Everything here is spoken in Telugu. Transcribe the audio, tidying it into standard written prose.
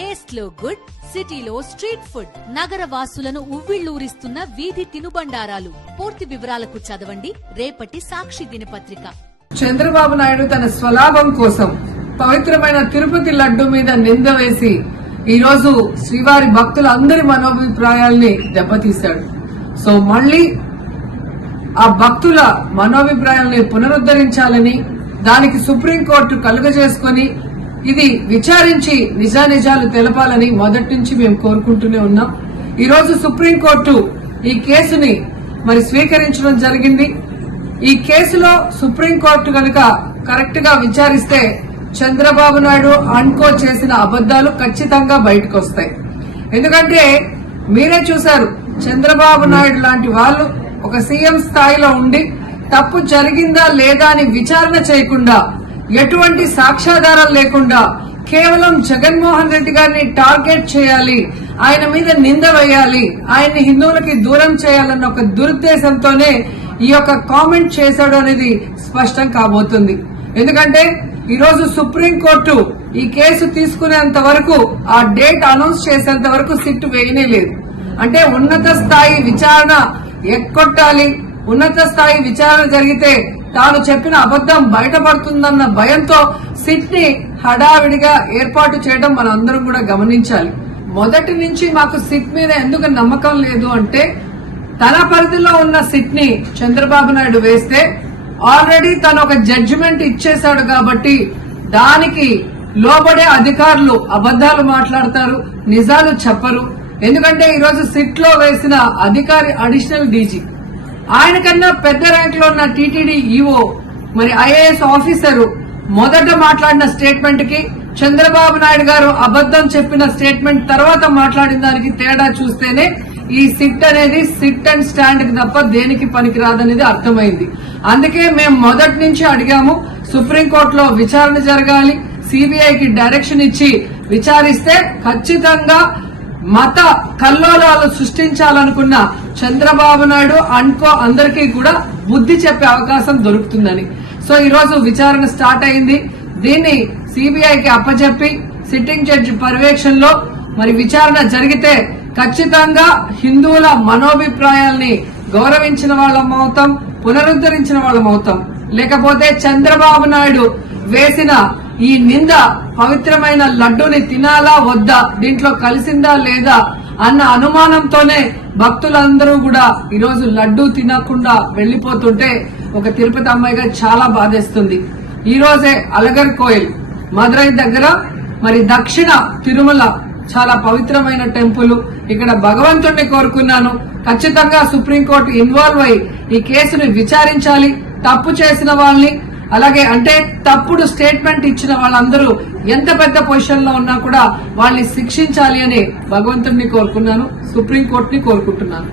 టేస్ట్ లో గుడ్, సిటీలో స్ట్రీట్ ఫుడ్, నగర వాసులను ఉవ్విళ్లూరిస్తున్న వీధి తినుబండారాలు. పూర్తి వివరాలకు చదవండి రేపటి సాక్షి దినపత్రిక. చంద్రబాబు నాయుడు తన స్వలాభం కోసం పవిత్రమైన తిరుపతి లడ్డు మీద నింద వేసి ఈ రోజు శ్రీవారి భక్తులందరి మనోభిప్రాయాల్ని దెబ్బతీశాడు. సో మళ్లీ ఆ భక్తుల మనోభిప్రాయాల్ని పునరుద్ధరించాలని, దానికి సుప్రీంకోర్టు కలుగజేసుకుని ఇది విచారించి నిజానిజాలు తెలపాలని మొదటి నుంచి మేము కోరుకుంటూనే ఉన్నాం. ఈ రోజు సుప్రీంకోర్టు ఈ కేసుని మరి స్వీకరించడం జరిగింది. ఈ కేసులో సుప్రీంకోర్టు కనుక కరెక్ట్ గా విచారిస్తే చంద్రబాబు నాయుడు అనుకో చేసిన అబద్దాలు ఖచ్చితంగా బయటకు వస్తాయి. ఎందుకంటే మీరే చూశారు, చంద్రబాబు నాయుడు లాంటి వాళ్ళు ఒక సీఎం స్థాయిలో ఉండి తప్పు జరిగిందా లేదా అని విచారణ చేయకుండా, ఎటువంటి సాక్ష్యాధారాలు లేకుండా కేవలం జగన్మోహన్ రెడ్డి గారిని టార్గెట్ చేయాలి, ఆయన మీద నింద వేయాలి, ఆయన్ని హిందువులకి దూరం చేయాలన్న ఒక దురుద్దేశంతోనే ఈ యొక్క కామెంట్ చేశాడు అనేది స్పష్టం కాబోతుంది. ఎందుకంటే ఈ రోజు సుప్రీంకోర్టు ఈ కేసు తీసుకునేంత వరకు, ఆ డేట్ అనౌన్స్ చేసేంత వరకు సిట్ వేయనే లేదు. అంటే ఉన్నత స్థాయి విచారణ ఎక్కొట్టాలి, ఉన్నత స్థాయి విచారణ జరిగితే తాను చెప్పిన అబద్దం బయటపడుతుందన్న భయంతో సిట్ ని హడావిడిగా ఏర్పాటు చేయడం మనం అందరం కూడా గమనించాలి. మొదటి నుంచి మాకు సిట్ మీద ఎందుకు నమ్మకం లేదు అంటే, తన పరిధిలో ఉన్న సిట్ ని చంద్రబాబు నాయుడు వేస్తే ఆల్రెడీ తను ఒక జడ్జిమెంట్ ఇచ్చేశాడు కాబట్టి దానికి లోబడే అధికారులు అబద్దాలు మాట్లాడతారు, నిజాలు చెప్పరు. ఎందుకంటే ఈరోజు సిట్ లో వేసిన అధికారి అడిషనల్ డీజీ, ఆయన కన్నా పెద్ద ర్యాంక్ లో ఉన్న టీటీడీ ఈఓ, మరి ఐఏఎస్ ఆఫీసరు మొదట మాట్లాడిన స్టేట్మెంట్ కి చంద్రబాబు నాయుడు గారు అబద్దం చెప్పిన స్టేట్మెంట్ తర్వాత మాట్లాడిన దానికి తేడా చూస్తేనే ఈ సిట్ అనేది సిట్ అండ్ స్టాండ్ కి తప్ప దేనికి పనికిరాదనేది అర్థమైంది. అందుకే మేము మొదటి నుంచి అడిగాము, సుప్రీంకోర్టులో విచారణ జరగాలి, సిబిఐకి డైరెక్షన్ ఇచ్చి విచారిస్తే ఖచ్చితంగా మత కల్లోలాలు సృష్టించాలనుకున్న చంద్రబాబు నాయుడు అనుకో అందరికీ కూడా బుద్ధి చెప్పే అవకాశం దొరుకుతుందని. సో ఈ రోజు విచారణ స్టార్ట్ అయింది. దీన్ని సిబిఐకి అప్పచెప్పి సిట్టింగ్ జడ్జి పర్యవేక్షణలో మరి విచారణ జరిగితే ఖచ్చితంగా హిందువుల మనోభిప్రాయాల్ని గౌరవించిన వాళ్ళమవుతాం, పునరుద్ధరించిన వాళ్ళమవుతాం. లేకపోతే చంద్రబాబు నాయుడు వేసిన ఈ నింద పవిత్రమైన లడ్డూని తినాలా వద్దా, దీంట్లో కలిసిందా లేదా అన్న అనుమానంతోనే భక్తులందరూ కూడా ఈరోజు లడ్డూ తినకుండా వెళ్లిపోతుంటే ఒక తిరుపతి అమ్మాయిగా చాలా బాధేస్తుంది. ఈ రోజే అలగర్ కోయిల్ మదురై దగ్గర మరి దక్షిణ తిరుమల చాలా పవిత్రమైన టెంపుల్, ఇక్కడ భగవంతుడిని కోరుకున్నాను, ఖచ్చితంగా సుప్రీంకోర్టు ఇన్వాల్వ్ అయి ఈ కేసును విచారించాలి. తప్పు చేసిన వాళ్ళని, అలాగే అంటే తప్పుడు స్టేట్మెంట్ ఇచ్చిన వాళ్ళందరూ ఎంత పెద్ద పొజిషన్ లో ఉన్నా కూడా వాళ్ళని శిక్షించాలి అని భగవంతుడిని కోరుకున్నాను, సుప్రీంకోర్టుని కోరుకుంటున్నాను.